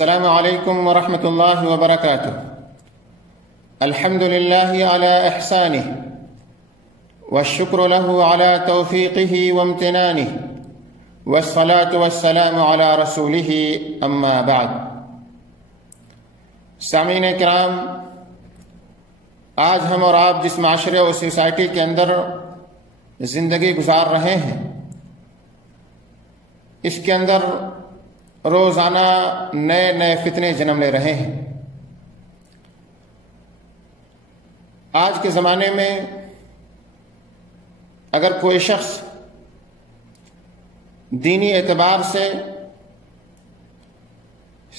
السلام علیکم ورحمۃ اللہ وبرکاتہ۔ الحمد للہ علی احسانہ والشکر له علی توفیقہ وامتنانہ والصلاة والسلام علی رسولہ اما بعد۔ سامعین کرام، آج ہم اور آپ جس معاشرے اور سوسائٹی کے اندر زندگی گزار رہے ہیں، اس کے اندر روزانہ نئے نئے فتنے جنم لے رہے ہیں۔ آج کے زمانے میں اگر کوئی شخص دینی اعتبار سے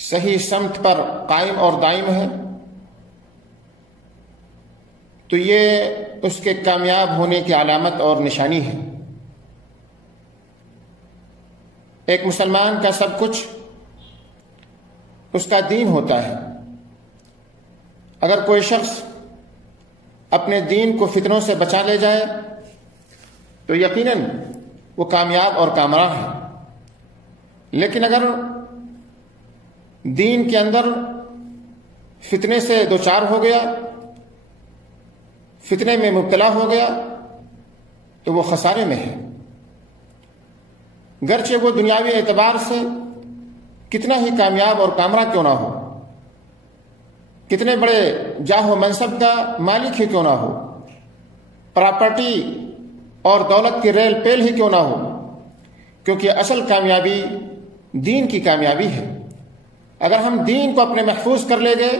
صحیح سمت پر قائم اور دائم ہے تو یہ اس کے کامیاب ہونے کی علامت اور نشانی ہے۔ ایک مسلمان کا سب کچھ اس کا دین ہوتا ہے۔ اگر کوئی شخص اپنے دین کو فتنوں سے بچا لے جائے تو یقیناً وہ کامیاب اور کامراں ہے۔ لیکن اگر دین کے اندر فتنے سے دوچار ہو گیا، فتنے میں مبتلا ہو گیا تو وہ خسارے میں ہے، گرچہ وہ دنیاوی اعتبار سے کتنا ہی کامیاب اور کامراں کیوں نہ ہو، کتنے بڑے جاہ و منصب کا مالک ہی کیوں نہ ہو، پراپرٹی اور دولت کی ریل پیل ہی کیوں نہ ہو، کیونکہ اصل کامیابی دین کی کامیابی ہے۔ اگر ہم دین کو اپنے محفوظ کر لے گئے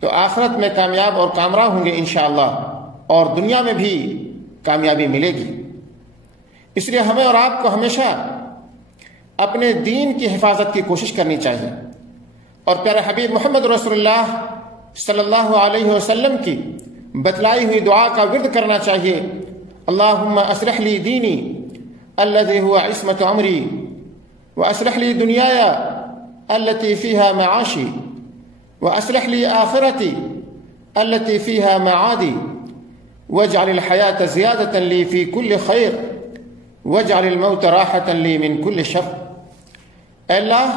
تو آخرت میں کامیاب اور کامراں ہوں گے انشاءاللہ، اور دنیا میں بھی کامیابی ملے گی۔ اس لیے ہمیں اور آپ کو ہمیشہ اپنے دین کی حفاظت کی کوشش کرنی چاہیے، اور پیارے حبیب محمد رسول اللہ صلی اللہ علیہ وسلم کی بتلائی ہوئی دعا کا ورد کرنا چاہیے۔ اللہم اصلح لی دینی الذی هو عصمت عمری واصلح لی دنیایا التي فيها معاشی واصلح لی آخرتی التي فيها معادی واجعل الحیاة زیادة لی فی کل خیر واجعل الموت راحة لی من کل شر۔ اے اللہ،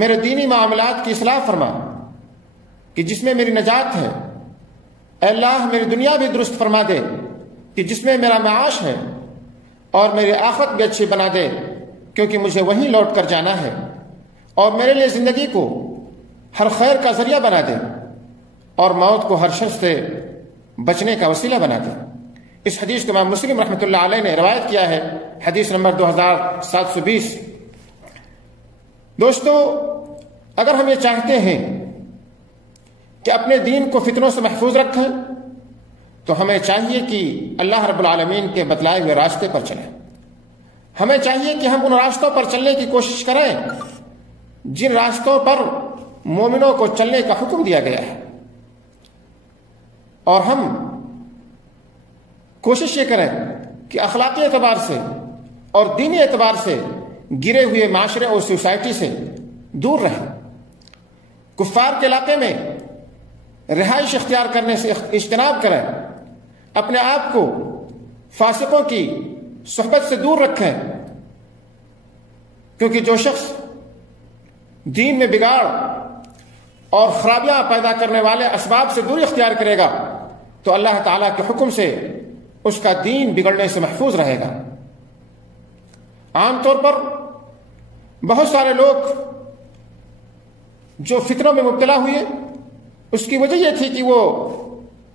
میرے دینی معاملات کی اصلاح فرما کہ جس میں میری نجات ہے۔ اے اللہ، میری دنیا بھی درست فرما دے کہ جس میں میرا معاش ہے، اور میری آخرت بھی اچھی بنا دے کیونکہ مجھے وہیں لوٹ کر جانا ہے، اور میرے لیے زندگی کو ہر خیر کا ذریعہ بنا دے اور موت کو ہر شر سے بچنے کا وسیلہ بنا دے۔ اس حدیث کو امام مسلم رحمۃ اللہ علیہ نے روایت کیا ہے، حدیث نمبر 2720۔ دوستو، اگر ہم یہ چاہتے ہیں کہ اپنے دین کو فتنوں سے محفوظ رکھیں تو ہمیں چاہیے کہ اللہ رب العالمین کے بتلائے ہوئے راستے پر چلیں۔ ہمیں چاہیے کہ ہم ان راستوں پر چلنے کی کوشش کریں جن راستوں پر مومنوں کو چلنے کا حکم دیا گیا ہے، اور ہم کوشش یہ کریں کہ اخلاقی اعتبار سے اور دینی اعتبار سے گرے ہوئے معاشرے اور سوسائٹی سے دور رہیں، کفار کے علاقے میں رہائش اختیار کرنے سے اجتناب کریں، اپنے آپ کو فاسقوں کی صحبت سے دور رکھیں، کیونکہ جو شخص دین میں بگاڑ اور خرابیاں پیدا کرنے والے اسباب سے دوری اختیار کرے گا تو اللہ تعالیٰ کے حکم سے اس کا دین بگڑنے سے محفوظ رہے گا۔ عام طور پر بہت سارے لوگ جو فتنوں میں مبتلا ہوئے، اس کی وجہ یہ تھی کہ وہ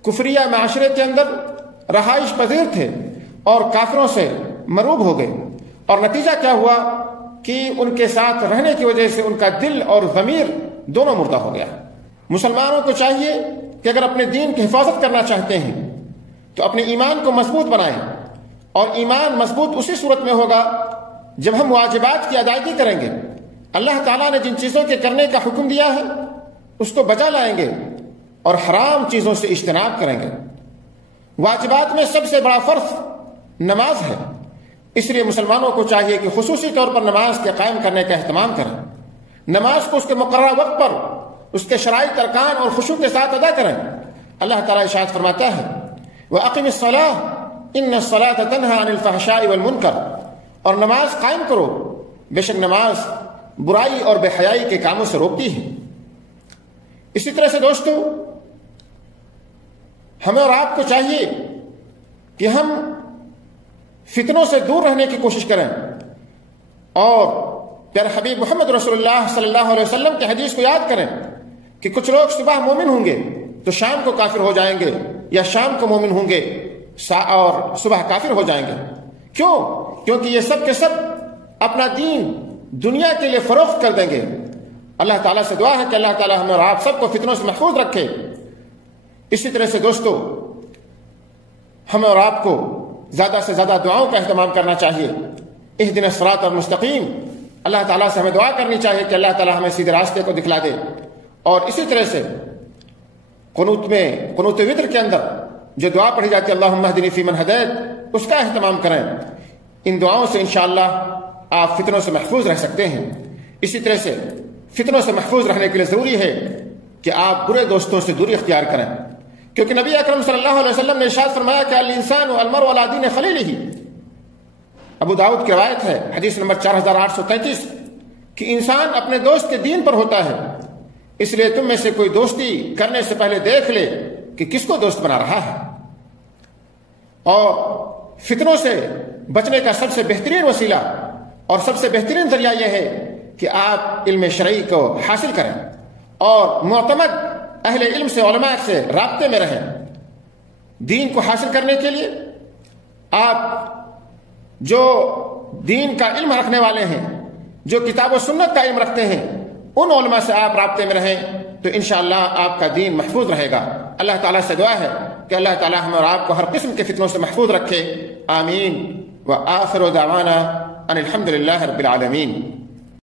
کفریہ معاشرے کے اندر رہائش پذیر تھے اور کافروں سے مروب ہو گئے، اور نتیجہ کیا ہوا کہ ان کے ساتھ رہنے کی وجہ سے ان کا دل اور ضمیر دونوں مردہ ہو گیا۔ مسلمانوں کو چاہیے کہ اگر اپنے دین کی حفاظت کرنا چاہتے ہیں تو اپنے ایمان کو مضبوط بنائیں، اور ایمان مضبوط اسی صورت میں ہوگا جب ہم واجبات کی ادائیگی کریں گے، اللہ تعالیٰ نے جن چیزوں کے کرنے کا حکم دیا ہے اس کو بجا لائیں گے اور حرام چیزوں سے اجتناب کریں گے۔ واجبات میں سب سے بڑا فرض نماز ہے، اس لیے مسلمانوں کو چاہیے کہ خصوصی طور پر نماز کے قائم کرنے کا اہتمام کریں، نماز کو اس کے مقررہ وقت پر اس کے شرائط، ارکان اور خشوع کے ساتھ ادا کریں۔ اللہ تعالیٰ ارشاد فرماتا ہے وَأَقِمِ الصَّلَاةَ إِنَّ الصَّلَاةَ تَنْهَىٰ عَنِ الْفَحْشَاءِ وَالْمُنكَرِ، اور نماز قائم کرو، بے شک نماز برائی اور بے حیائی کے کاموں سے روکتی ہے۔ اسی طرح سے دوستو، ہمیں اور آپ کو چاہیے کہ ہم فتنوں سے دور رہنے کی کوشش کریں، اور پیارے حبیب محمد رسول اللہ صلی اللہ علیہ وسلم کی حدیث کو یاد کریں کہ کچھ لوگ صبح مومن ہوں گے تو شام کو کافر ہو جائیں گے، یا شام کو مومن ہوں گے اور صبح کافر ہو جائیں گے۔ کیوں؟ کیونکہ یہ سب کے سب اپنا دین دنیا کے لیے فروخت کر دیں گے۔ اللہ تعالیٰ سے دعا ہے کہ اللہ تعالیٰ ہمیں اور آپ سب کو فتنوں سے محفوظ رکھے۔ اسی طرح سے دوستو، ہمیں اور آپ کو زیادہ سے زیادہ دعاؤں کا اہتمام کرنا چاہیے۔ اہدنا الصراط المستقیم، اللہ تعالیٰ سے ہمیں دعا کرنی چاہیے کہ اللہ تعالیٰ ہمیں سیدھے راستے کو دکھلا دے۔ اور اسی طرح سے قنوت وتر کے اندر جو دعا پڑھی جاتی ہے اللہم اہدنی فیمن ہدیت، اس کا اہتمام کریں۔ ان دعاؤں سے انشاءاللہ آپ فتنوں سے محفوظ رہ سکتے ہیں۔ اسی طرح سے فتنوں سے محفوظ رہنے کے لیے ضروری ہے کہ آپ برے دوستوں سے دوری اختیار کریں، کیونکہ نبی اکرم صلی اللہ علیہ وسلم نے ارشاد فرمایا کہ الانسان والمرء علی دین خلیلہ۔ ابو داؤد کی روایت ہے، حدیث نمبر 4833، کہ انسان اپنے دوست کے دین پر ہوتا ہے، اس لیے تم میں سے کوئی دوستی کرنے سے پہلے دیکھ لے کہ کس کو دوست بنا رہا ہے۔ اور فتنوں سے بچنے کا سب سے بہترین وسیلہ اور سب سے بہترین ذریعہ یہ ہے کہ آپ علم شرعی کو حاصل کریں اور معتمد اہل علم سے، علماء سے رابطے میں رہیں۔ دین کو حاصل کرنے کے لیے آپ جو دین کا علم رکھنے والے ہیں، جو کتاب و سنت کا علم رکھتے ہیں، ان علماء سے آپ رابطے میں رہیں تو انشاءاللہ آپ کا دین محفوظ رہے گا۔ اللہ تعالیٰ سے دعا ہے کہ اللہ تعالیٰ ہمیں اور آپ کو ہر قسم کے فتنوں سے محفوظ رکھے۔ آمین۔ وآخر دعوانا ان الحمد للہ رب العالمین۔